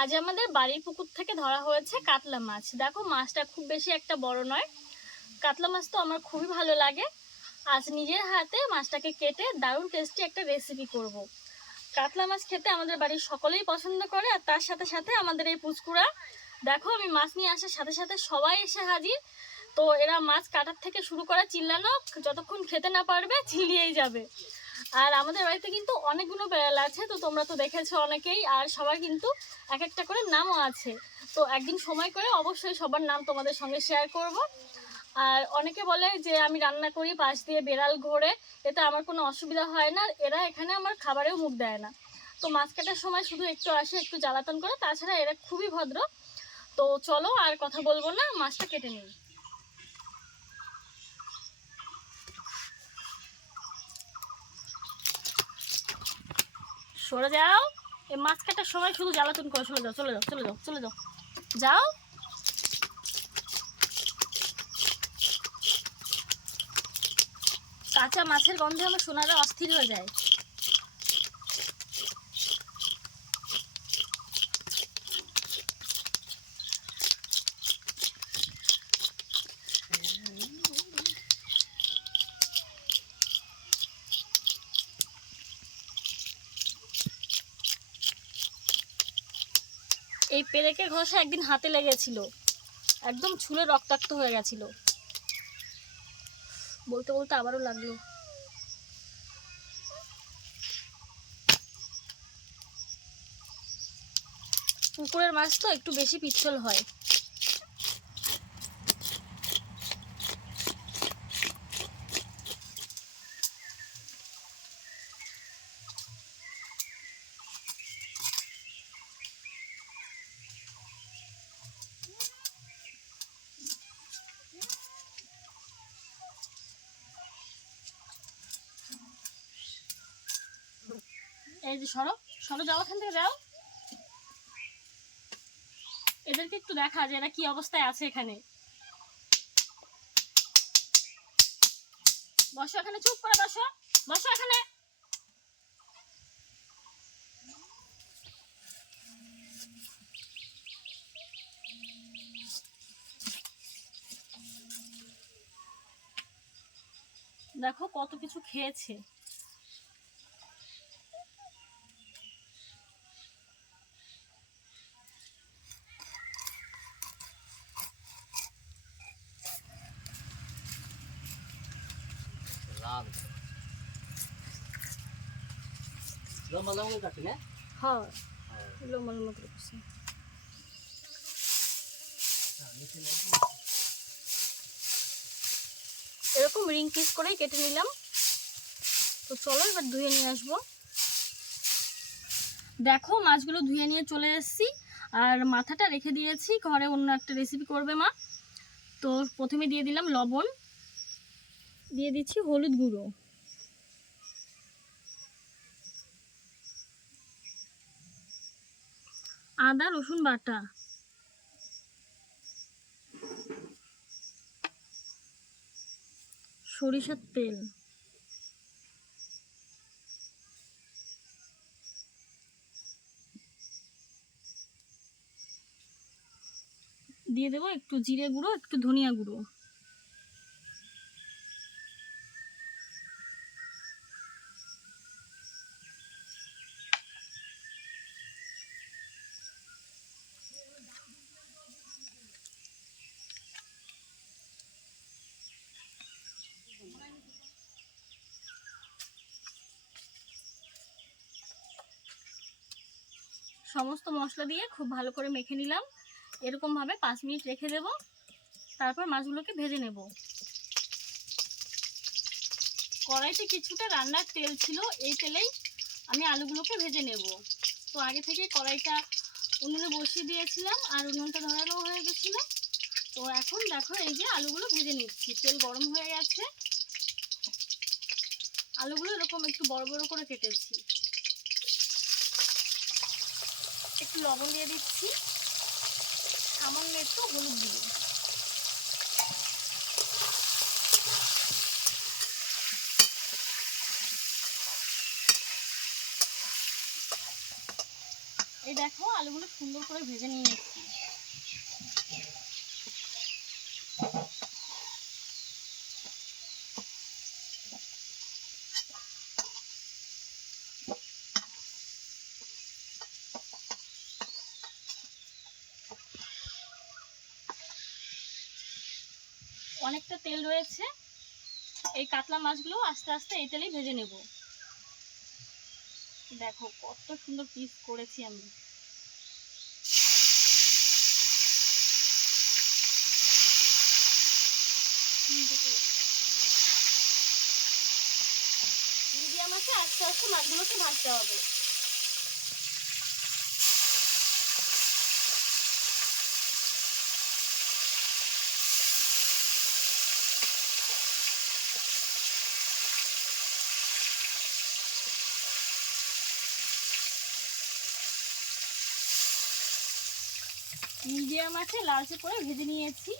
আজ আমাদের বাড়ির পুকুর থেকে ধরা হয়েছে কাতলা মাছ। দেখো, মাছটা খুব বেশি একটা বড় নয়। কাতলা মাছ তো আমার খুবই ভালো লাগে। আজ নিজের হাতে মাছটাকে কেটে দারুণ টেস্টি একটা রেসিপি করব। কাতলা মাছ খেতে আমাদের বাড়ির সকলেই পছন্দ করে আর তার সাথে সাথে আমাদের এই পুচকুড়া দেখো, আমি মাছ নিয়ে আসার সাথে সাথে সবাই এসে হাজির। তো এরা মাছ কাটার থেকে শুরু করা চিল্লানো যতক্ষণ খেতে না পারবে চিলিয়েই যাবে। আর আমাদের বাড়িতে কিন্তু অনেকগুলো বেড়াল আছে, তো তোমরা তো দেখেছ অনেকেই, আর সবার কিন্তু এক একটা করে নামও আছে। তো একদিন সময় করে অবশ্যই সবার নাম তোমাদের সঙ্গে শেয়ার করব। আর অনেকে বলে যে, আমি রান্না করি পাশ দিয়ে বেড়াল ঘোরে, এতে আমার কোনো অসুবিধা হয় না, এরা এখানে আমার খাবারেও মুখ দেয় না। তো মাছ কাটার সময় শুধু একটু আসে, একটু জ্বালাতন করে, তাছাড়া এরা খুবই ভদ্র। তো চলো আর কথা বলব না, মাছটা কেটে নিই। সরে যাও। এই মাছ কাটার সময় শুধু জ্বালাতন করে চলে যাও চলে যাও চলে যাও চলে যাও। যাও। কাঁচা মাছের গন্ধে আমার সোনারা অস্থির হয়ে যায়। এই পেরেকের ঘষা একদিন হাতে লেগেছিল। একদম ছুলে রক্তাক্ত হয়ে গেছিল। বলতে বলতে আবারও লাগল। পুকুরের মাছ তো একটু বেশি পিচ্ছল হয়। এই যে সরো সরো যাও ওখান থেকে, যাও। এদেরকে একটু দেখা যে এরা কি অবস্থায় আছে এখানে। বসো এখানে, চুপ করে বসো বসো এখানে। দেখো কত কিছু খেয়েছে লাল লম্বা লম্বা কাটে না? হ্যাঁ। লম্বা লম্বা করে করছে এরকম রিং পিস করেই কেটে নিলাম। তো চলো এবার ধুয়ে নিয়ে আসব। দেখো মাছগুলো ধুয়ে নিয়ে চলে এসেছি। আর মাথাটা রেখে দিয়েছি ঘরে অন্য একটা রেসিপি করবে মা। তো প্রথমে দিয়ে দিলাম লবণ। দিয়ে দিচ্ছি হলুদ গুঁড়ো। আদা রসুন বাটা। সরিষার তেল। দিয়ে দেবো একটু জিরে গুঁড়ো একটু ধনিয়া গুঁড়ো। সমস্ত মশলা দিয়ে খুব ভালো করে মেখে নিলাম। এরকমভাবে পাঁচ মিনিট রেখে দেব। তারপর মাছগুলোকে ভেজে নেব। কড়াইতে কিছুটা রান্নার তেল ছিল, এই তেলেই আমি আলুগুলোকে ভেজে নেব। তো আগে থেকে কড়াইটা উনুনে বসিয়ে দিয়েছিলাম আর উনুনটা ধরানো হয়ে গেছিল। তো এখন দেখো এই যে আলুগুলো ভেজে নিচ্ছি। তেল গরম হয়ে গেছে। আলুগুলো এরকম একটু বড় বড় করে কেটেছি। একটু লবণ দিয়ে দিচ্ছি। সামান্য একটু হলুদ দিয়ে এই দেখো, আলুগুলো সুন্দর করে ভেজে নিয়ে অনেকটা তেল রয়েছে। এই কাতলা মাছগুলো আস্তে আস্তে এই তেলেই ভেজে নেব। দেখো কত সুন্দর পিস করেছি আমি। মিডিয়াম আছে আস্তে আস্তে মাছগুলোকে ভাজতে হবে। মিডিয়াম আছে লালচে করে ভেজে নিয়েছি।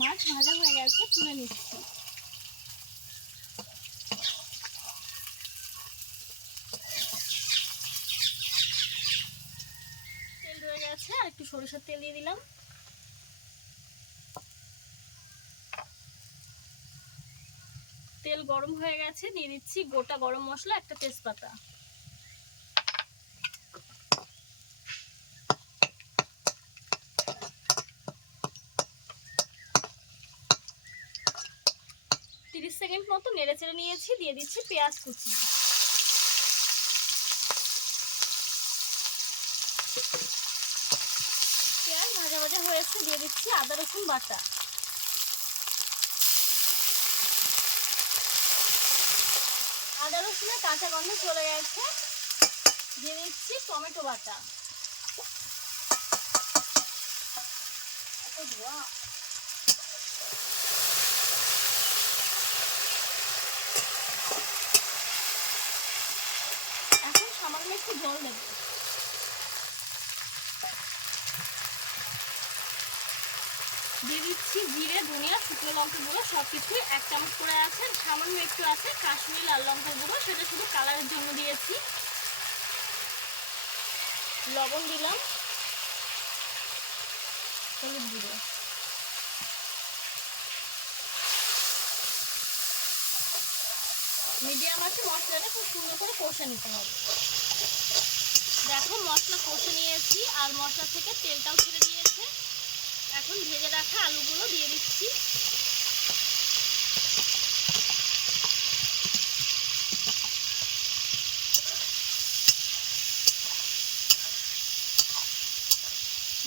মাছ ভাজা হয়ে গেছে তুলে নিচ্ছি তেল রয়ে গেছে আর একটু সরিষার তেল দিয়ে দিলাম। তেল গরম হয়ে গেছে, দিয়ে দিচ্ছি গোটা গরম মশলা, একটা তেজপাতা। তিরিশ সেকেন্ড মতো নেড়ে চেড়ে নিয়েছি, দিয়ে দিচ্ছি পেঁয়াজ কুচি পেঁয়াজ ভাজা ভাজা হয়েছে, দিয়ে দিচ্ছি আদা, রসুন বাটা। আদা, রসুনের কাঁচা গন্ধ চলে গেছে, দিয়ে দিচ্ছি টমেটো বাটা। এখন সামান্য একটু জল দেবো। দিয়ে দিচ্ছি জিরে, ধনিয়া, শুকনো লঙ্কা গুঁড়ো সব কিছুই এক চামচ করে আছে। সামান্য একটু আছে কাশ্মীর লাল লঙ্কা গুঁড়ো, সেটা শুধু কালারের জন্য দিয়েছি। লবণ দিলাম। হলুদ গুঁড়ো। মিডিয়াম আছে, মশলাটা খুব সুন্দর করে কষে নিতে হবে। দেখো, মশলা কষে নিয়েছি, আর মশলা থেকে তেলটাও ছেড়ে দিয়েছে। এখন ভেজে রাখা আলুগুলো দিয়ে দিচ্ছি।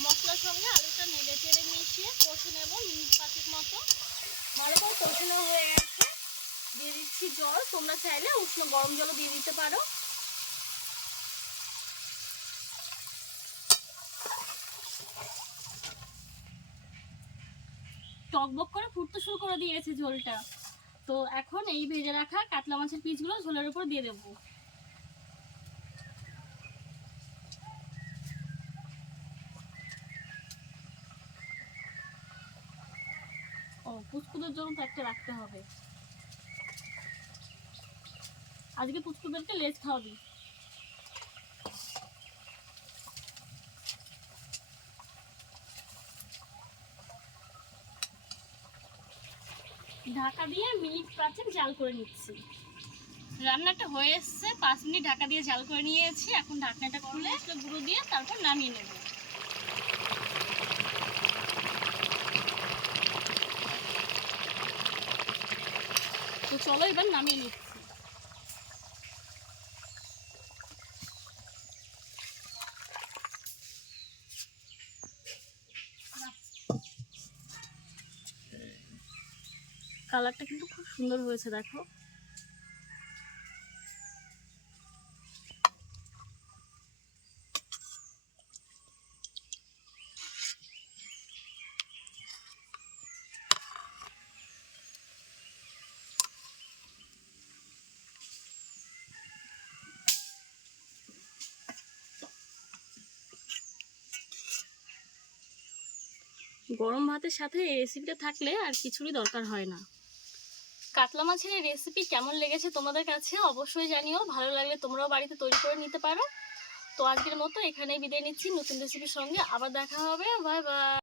মশলার সঙ্গে আলুটা নেড়ে চেড়ে মিশিয়ে কষে নেব মিনিট পাঁচেক মতো। ভালো করে কষে নেওয়া হয়ে গেছে। দিয়ে দিচ্ছি জল। তোমরা চাইলে উষ্ণ গরম জলও দিয়ে দিতে পারো। টকবক করে ফুটতে শুরু করে দিয়েছে ঝোলটা। তো এখন এই ভেজে রাখা কাতলা মাছের পিসগুলো ঝোলের উপর দিয়ে দেবো। ও, পুচকুদের জন্য তো একটা রাখতে হবে। আজকে পুচকুদেরকে লেজ খাওয়াবি। ঢাকা দিয়ে মিনিট পাঁচেক জাল করে নিচ্ছি। রান্নাটা হয়ে এসছে, পাঁচ মিনিট ঢাকা দিয়ে জাল করে নিয়েছি। এখন ঢাকনাটা খুলে গুঁড়ো দিয়ে তারপর নামিয়ে নেব। তো চলো এবার নামিয়ে নিচ্ছি। কালারটা কিন্তু খুব সুন্দর হয়েছে, দেখো। গরম ভাতের সাথে এই রেসিপিটা থাকলে আর কিছুরই দরকার হয় না। কাতলা মাছের রেসিপি কেমন লেগেছে তোমাদের কাছে অবশ্যই জানিও। ভালো লাগলে তোমরাও বাড়িতে তৈরি করে নিতে পারো। তো আজকের মতো এখানেই বিদায় নিচ্ছি। নতুন রেসিপির সঙ্গে আবার দেখা হবে। Bye bye